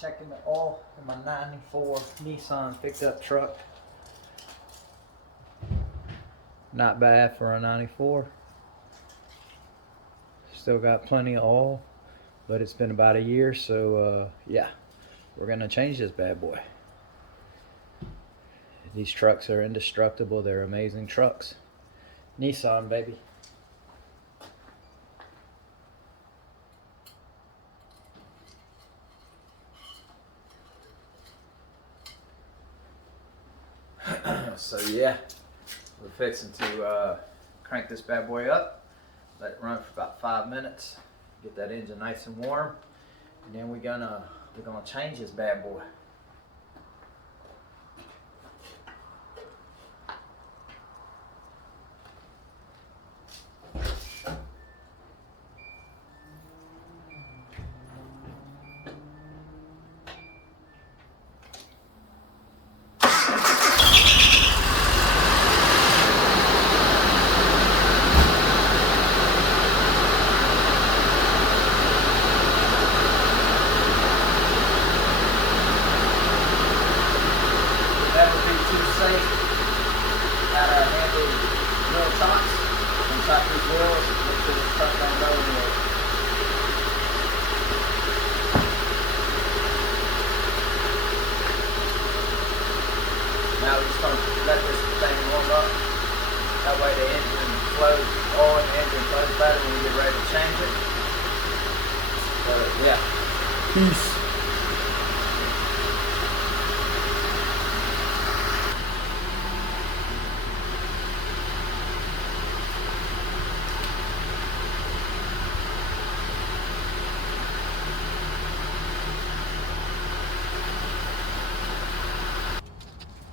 Checking the oil in my 94 Nissan pickup truck. Not bad for a 94. Still got plenty of oil, but it's been about a year, so yeah, we're gonna change this bad boy. These trucks are indestructible. They're amazing trucks. Nissan, baby. So yeah, we're fixing to crank this bad boy up, let it run for about 5 minutes, get that engine nice and warm, and then we're gonna change this bad boy. Got a handy little chocks inside these wheels. Make sure this truck don't go anywhere. Now we're just going to let this thing warm up. That way the engine flows, oil in the engine flows better when we get ready to change it. So yeah, peace.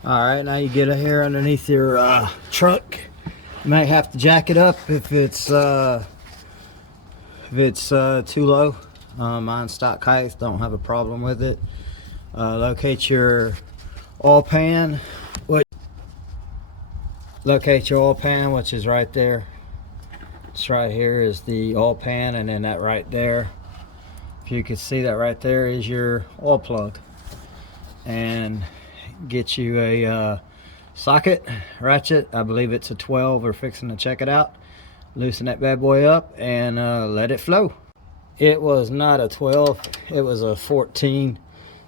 Alright, now you get here underneath your truck. You might have to jack it up if it's too low. Mine's stock height, don't have a problem with it. Locate your oil pan. Locate your oil pan, which is right there. This right here is the oil pan, and then that right there, if you can see that right there, is your oil plug. And get you a socket, ratchet. I believe it's a 12. We're fixing to check it out. Loosen that bad boy up and let it flow. It was not a 12, it was a 14,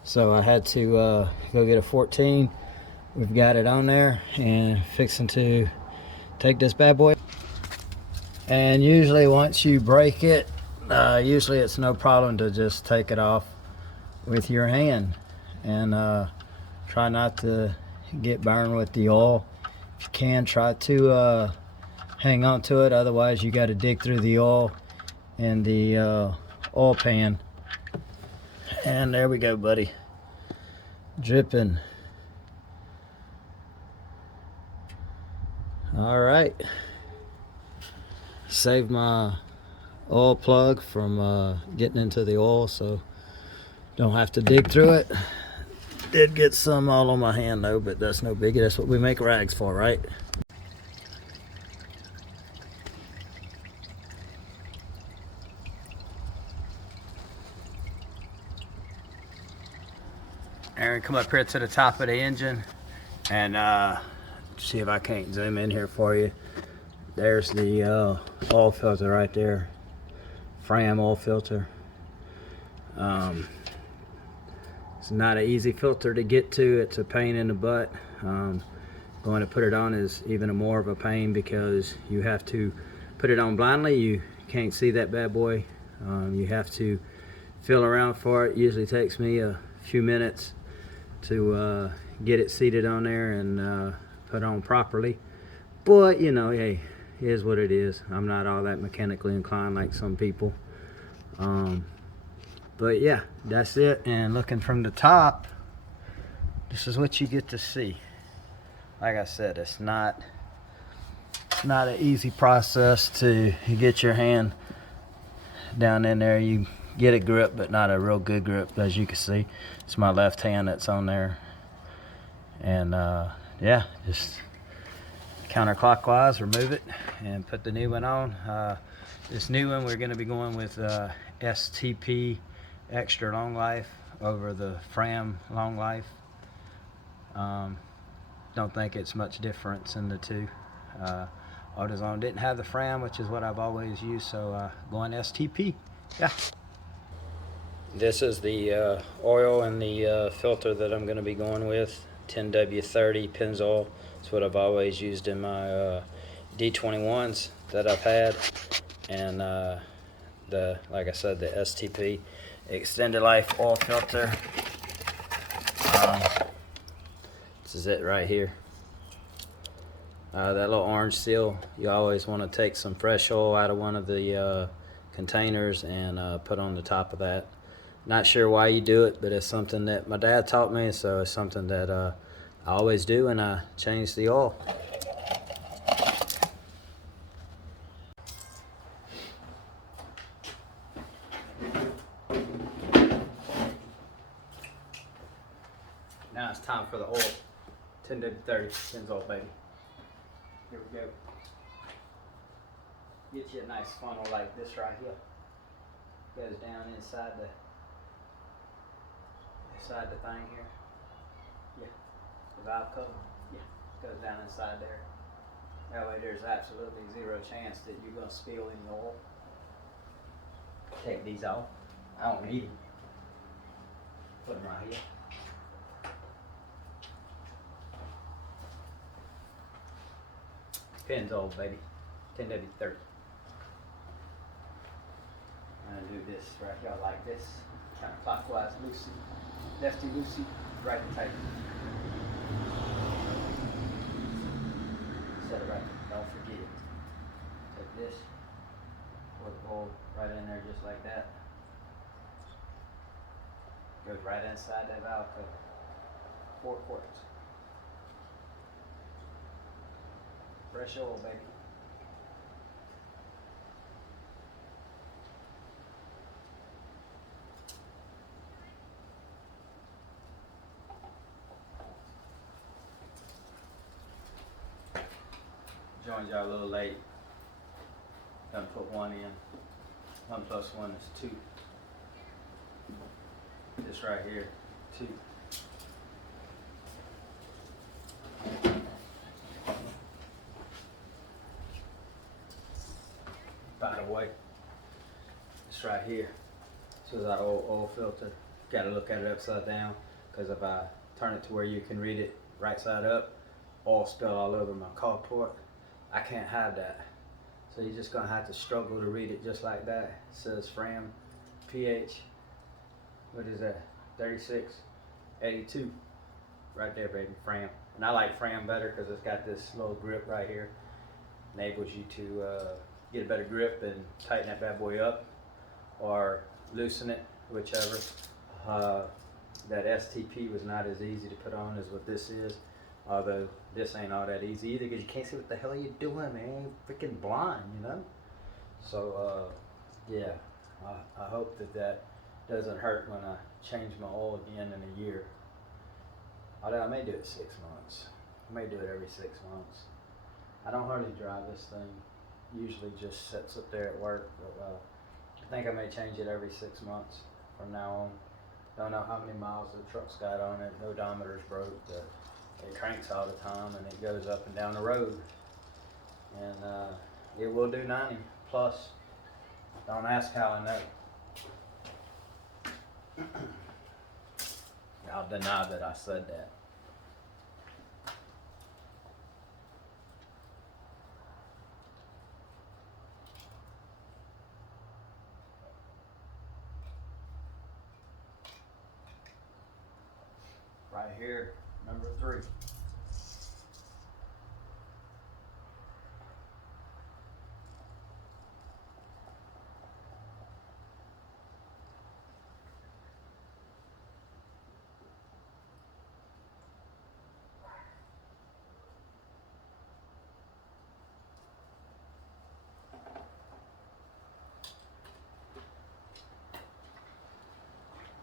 so I had to go get a 14. We've got it on there and fixing to take this bad boy. And usually once you break it, usually it's no problem to just take it off with your hand and try not to get burned with the oil. If you can, try to hang on to it, otherwise you got to dig through the oil in the oil pan. And there we go, buddy, dripping. All right, saved my oil plug from getting into the oil, so don't have to dig through it. Did get some all on my hand though, but that's no biggie. That's what we make rags for, right? Aaron, come up here to the top of the engine and see if I can't zoom in here for you. There's the oil filter right there. Fram oil filter. It's not an easy filter to get to. It's a pain in the butt. Going to put it on is even more of a pain because you have to put it on blindly. You can't see that bad boy. You have to feel around for it. Usually takes me a few minutes to get it seated on there and put on properly. But you know, hey, it is what it is. I'm not all that mechanically inclined like some people. But yeah, that's it. And looking from the top, this is what you get to see. Like I said, it's not an easy process to get your hand down in there. You get a grip, but not a real good grip, as you can see. It's my left hand that's on there. And yeah, just counterclockwise, remove it and put the new one on. This new one, we're going to be going with STP Extra Long Life. over the Fram long life. Don't think it's much difference in the two. AutoZone didn't have the Fram, which is what I've always used, so going STP. Yeah. This is the oil and the filter that I'm going to be going with. 10W30 Pennzoil. It's what I've always used in my D21s that I've had, and like I said, the STP extended life oil filter. This is it right here. That little orange seal, you always want to take some fresh oil out of one of the containers and put on the top of that. Not sure why you do it, but it's something that my dad taught me, so it's something that I always do, and I change the oil. Now it's time for the oil. 10W30 Pennzoil, baby. Here we go. Get you a nice funnel like this right here. Goes down inside the thing here. Yeah. The valve cover. Yeah. Goes down inside there. That way there's absolutely zero chance that you're gonna spill any oil. Take these off. I don't need them. Put them right here. Pennzoil, baby. 10W30. I'm gonna do this right here like this. Counterclockwise, loosey. Lefty loosey, right tight. Set it right. Don't forget it. Take this. Pour the oil right in there just like that. Goes right inside that valve cover. 4 quarts. Fresh oil, baby. Joined y'all a little late. Done put 1 in. 1 plus 1 is 2. This right here, 2. By the way, this right here, this is our old oil filter. Got to look at it upside down, because if I turn it to where you can read it right side up, oil spill all over my carport. I can't have that. So you're just gonna have to struggle to read it just like that. It says Fram pH, what is that? 3682. Right there, baby, Fram. And I like Fram better because it's got this little grip right here. Enables you to get a better grip and tighten that bad boy up or loosen it, whichever. That STP was not as easy to put on as what this is, although this ain't all that easy either, because you can't see what the hell you're doing, man. You're freaking blind, you know. So yeah, I hope that doesn't hurt when I change my oil again in a year. Although I may do it 6 months. I may do it every 6 months. I don't hardly drive this thing. Usually just sits up there at work, but I think I may change it every 6 months from now on. Don't know how many miles the truck's got on it. The odometer's broke, but it cranks all the time and it goes up and down the road. And it will do 90 plus. Don't ask how I know. I'll deny that I said that. Right here, number 3.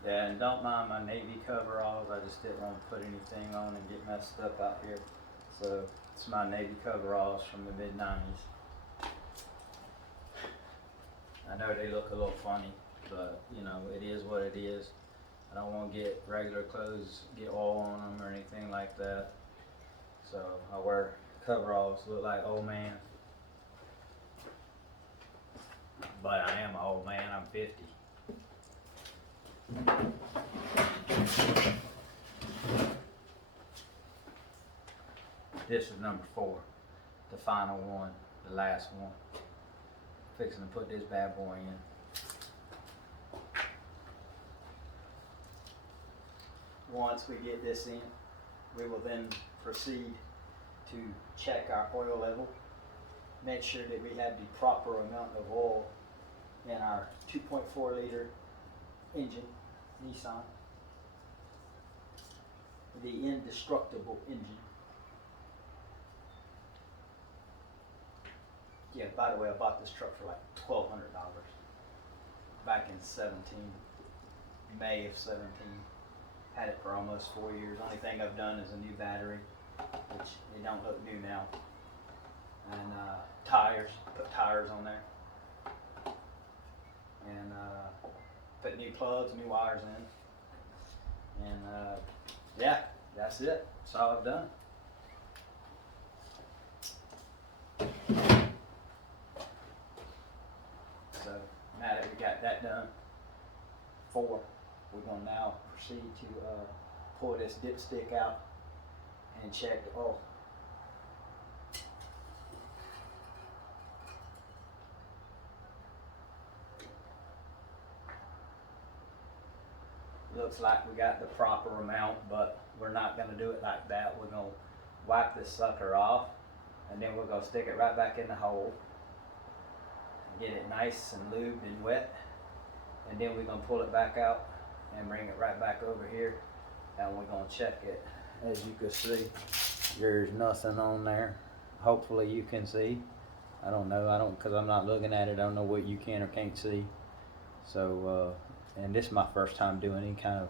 Yeah, and don't mind my navy coveralls. I just didn't want to put anything on and get messed up out here. So it's my navy coveralls from the mid-90s. I know they look a little funny, but you know, it is what it is. I don't want to get regular clothes, get oil on them or anything like that. So I wear coveralls, look like old man. But I am an old man, I'm 50. This is number 4, the final one, the last one. Fixing to put this bad boy in. Once we get this in, we will then proceed to check our oil level, make sure that we have the proper amount of oil in our 2.4 liter engine, Nissan, the indestructible engine. Yeah, by the way, I bought this truck for like $1,200 back in 17, May of 17. Had it for almost 4 years. Only thing I've done is a new battery, which they don't look new now. And tires, put tires on there. And put new plugs, new wires in. And yeah, that's it. That's all I've done. So now that we got that done, 4, we're going to now proceed to pull this dipstick out and check the oil. Looks like we got the proper amount, but we're not going to do it like that. We're going to wipe this sucker off, and then we're going to stick it right back in the hole, get it nice and lubed and wet, and then we're going to pull it back out and bring it right back over here, and we're going to check it. As you can see, there's nothing on there. Hopefully you can see. I don't know, because I'm not looking at it. I don't know what you can or can't see. So and this is my first time doing any kind of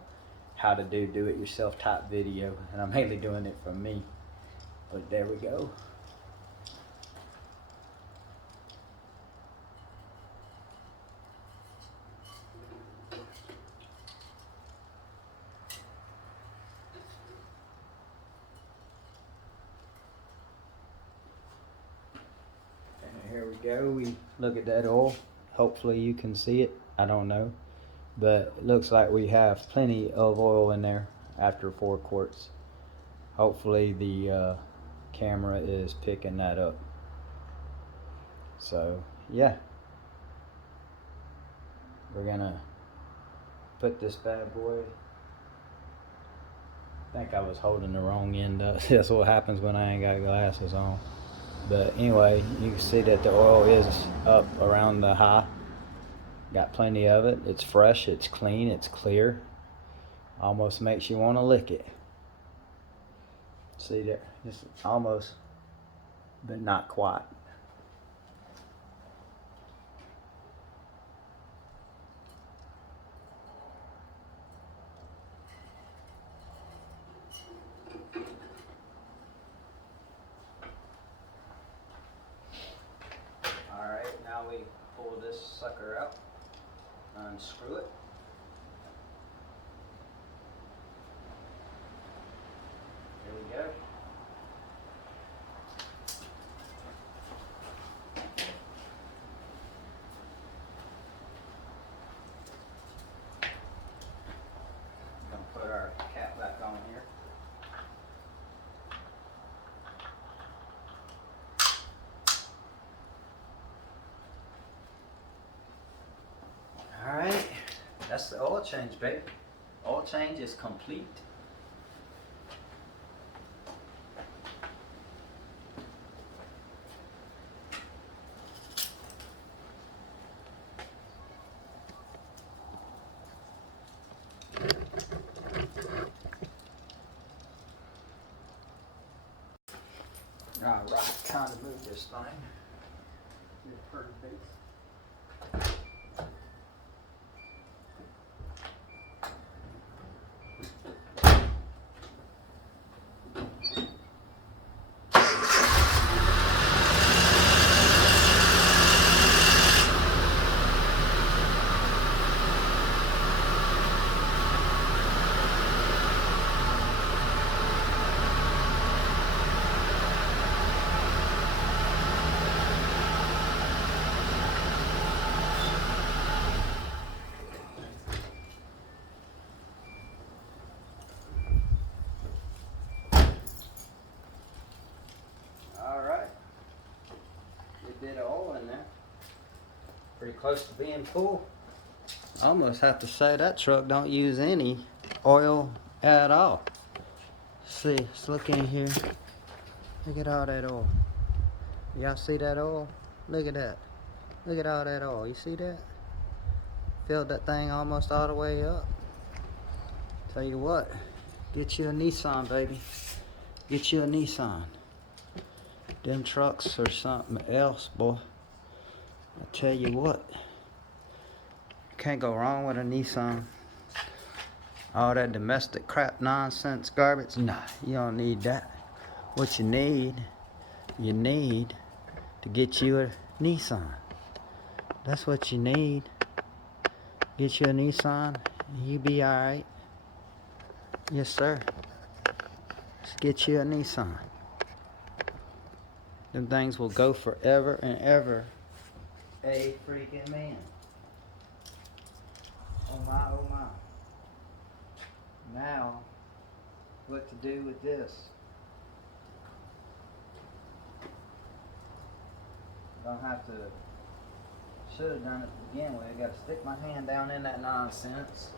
how to do it yourself type video, and I'm mainly doing it for me. But there we go. Here we go. We look at that oil. Hopefully you can see it. I don't know, but it looks like we have plenty of oil in there after 4 quarts. Hopefully the camera is picking that up. So yeah, we're gonna put this bad boy. I think I was holding the wrong end up. That's what happens when I ain't got glasses on. But anyway, you can see that the oil is up around the high. Got plenty of it. It's fresh, it's clean, it's clear. Almost makes you want to lick it. See there? Just almost, but not quite. Alright, now we pull this sucker out, unscrew it. Here we go. Gonna put our cap back on here. Alright, that's the oil change, babe. Oil change is complete. Alright, time to move this thing. Get a pretty base. bit of oil in there. Pretty close to being full. I almost have to say that truck don't use any oil at all. See, let's look in here. Look at all that oil. Y'all see that oil? Look at that. Look at all that oil. You see that? Filled that thing almost all the way up. Tell you what, get you a Nissan, baby. Get you a Nissan. Them trucks are something else, boy. I tell you what, can't go wrong with a Nissan. All that domestic crap, nonsense, garbage, nah, you don't need that. What you need to get you a Nissan. That's what you need. Get you a Nissan, you be alright. Yes, sir. Let's get you a Nissan. Them things will go forever and ever. A freaking man. Oh my, oh my. Now, what to do with this? Don't have to. Should have done it to begin with. I got to stick my hand down in that nonsense.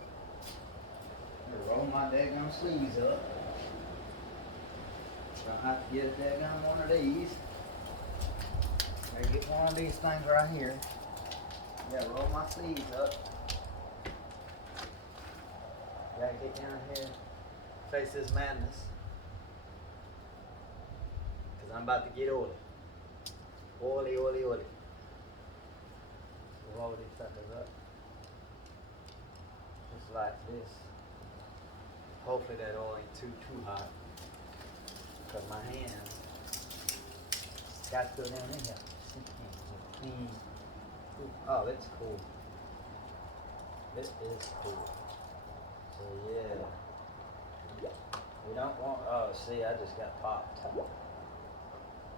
Roll my daggone sleeves up. Don't have to get a daggone one of these. Better get one of these things right here. Yeah, roll my sleeves up. Gotta get down here, face this madness. Cause I'm about to get oily. Oily, oily, oily. So roll these suckers up. Just like this. Hopefully that oil ain't too hot. Cause my hands got to go down in here. Clean. Oh, that's cool. This is cool. So yeah. We don't want, oh see, I just got popped.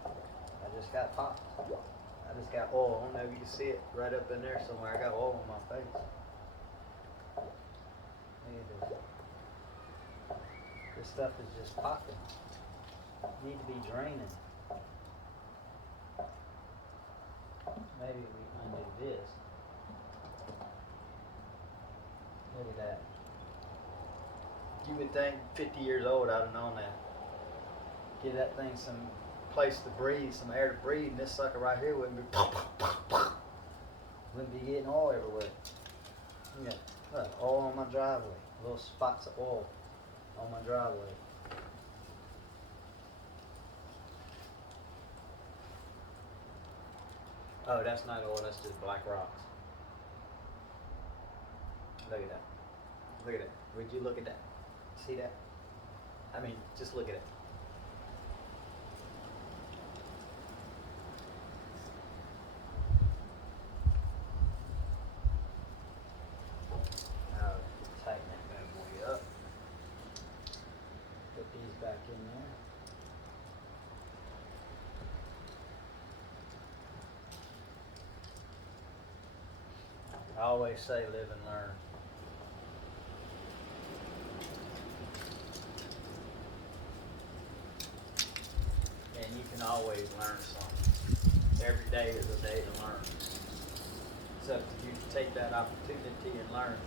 I just got popped. I just got oil. I don't know if you can see it right up in there somewhere. I got oil on my face. Look at this. This stuff is just popping. Need to be draining. Maybe we undo this. Look at that. You would think 50 years old I'd have known that. Give that thing some place to breathe, some air to breathe, and this sucker right here wouldn't be wouldn't be getting oil everywhere. Yeah, look, oil on my driveway. Little spots of oil on my driveway. Oh, that's not oil, that's just black rocks. Look at that. Look at that. Would you look at that? See that? I mean, just look at it. Now, tighten that bad boy up. Put these back in there. I always say live and learn. And you can always learn something. Every day is a day to learn. So if you take that opportunity and learn.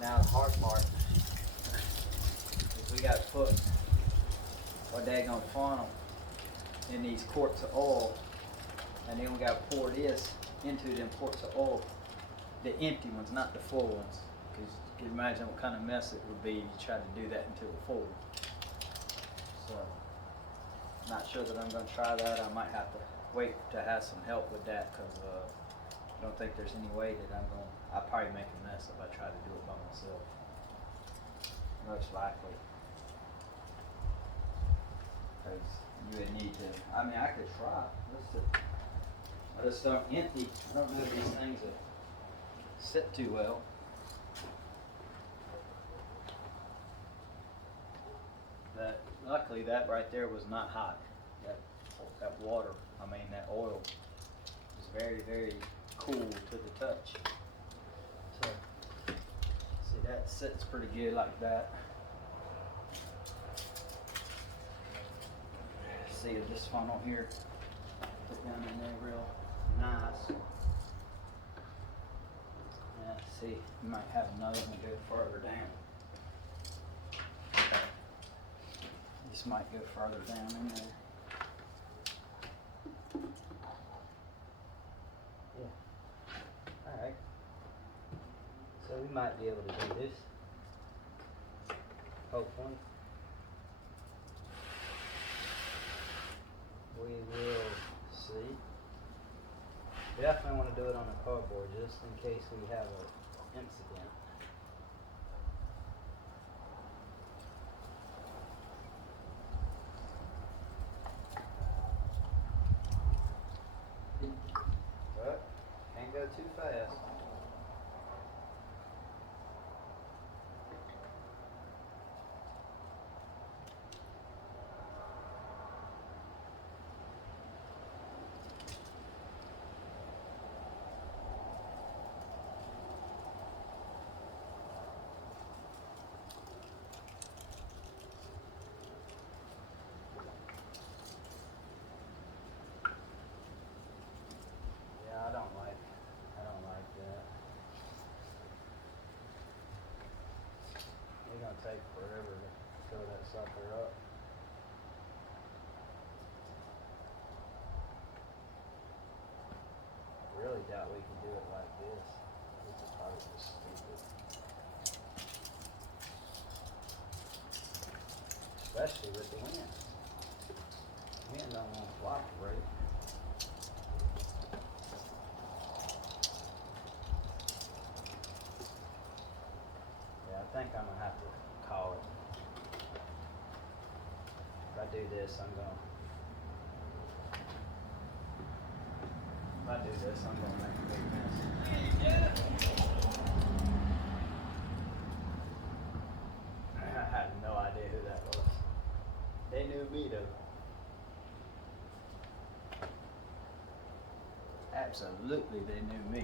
Now the hard part is we got to put a daggone funnel in these quarts of oil, and then we got to pour this into them quarts of oil. The empty ones, not the full ones, because you can imagine what kind of mess it would be if you tried to do that into a full. So, not sure that I'm going to try that. I might have to wait to have some help with that, because I don't think there's any way that I'll probably make a mess if I try to do it by myself. Most likely. Because you would need to, I mean, I could try. I just don't empty. I don't know if these things will sit too well. That luckily that right there was not hot. That water, I mean that oil, was very, very cool to the touch. So see, that sits pretty good like that. see this funnel here. Put down in there real nice. Yeah, see, you might have another one go further down. This might go further down in there. Yeah. Alright. So we might be able to do this. Hopefully. We will see. Definitely want to do it on the cardboard just in case we have an incident. But can't go too fast. I don't like that. It's gonna take forever to fill that sucker up. Really doubt we can do it like this. This is probably just stupid. Especially with the wind. Wind don't want to cooperate. I think I'm gonna have to call it. If I do this, I'm gonna make a big mess. I had no idea who that was. They knew me though. Absolutely, they knew me.